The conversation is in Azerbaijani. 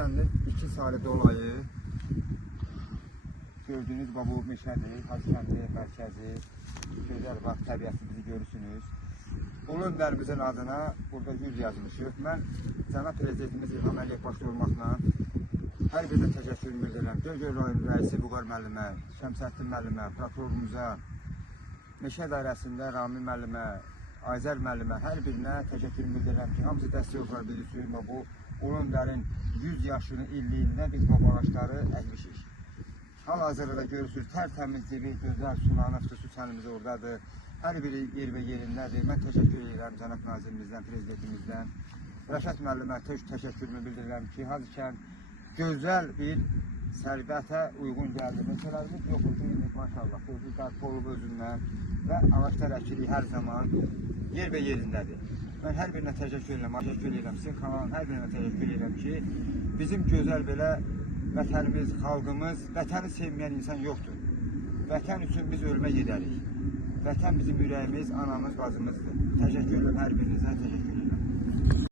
kəndin 2 saylı dolayı gördüğünüz bu meşədir, Hacı kəndi mərkəzi, gözəl bax təbiəti bizi görürsünüz. Ulu öndərimizin adına burada 100 yazmışıq. Mən cənab prezidentimiz İlham Əliyev başda olmaqla hər birinə təşəkkür edirəm. Göygöl rayonu rəisi Vüqar müəllimə, Şəmsəddin müəllimə, prokurorumuza, Meşə dairəsində Rami müəllimə, Ayzər müəllimə, hər birinə təşəkkür edirəm ki, hamısı dəstək oldular bizi sürmə bu Ulu öndərin 100 yaşını illiyində biz bu ağaçları əkmişik. Hal-hazırda görürsünüz, tərtəmiz civi, gözəl, sulanıqdır, su çənimiz oradadır. Hər biri yer və yerindədir. Mən təşəkkür edirəm cənab nazirimizdən, prezidentimizdən. Rəşad müəllimə təşəkkürümü bildirirəm ki, hazırkən gözəl bir sərvətə uyğun gəldi. Məsələlərimiz yoxdur, maşallah, gözü qarşı olub özündən və ağaçlar əkirik hər zaman yer və yerindədir. Mən hər birinə təşəkkür edirəm, sizin kanalın hər birinə təşəkkür edirəm ki, bizim gözəl belə vətənimiz, xalqımız, vətəni sevməyən insan yoxdur. Vətən üçün biz ölmə gedərik. Vətən bizim ürəyimiz, anamız, bacımızdır. Təşəkkür edirəm hər birinizə, təşəkkür edirəm.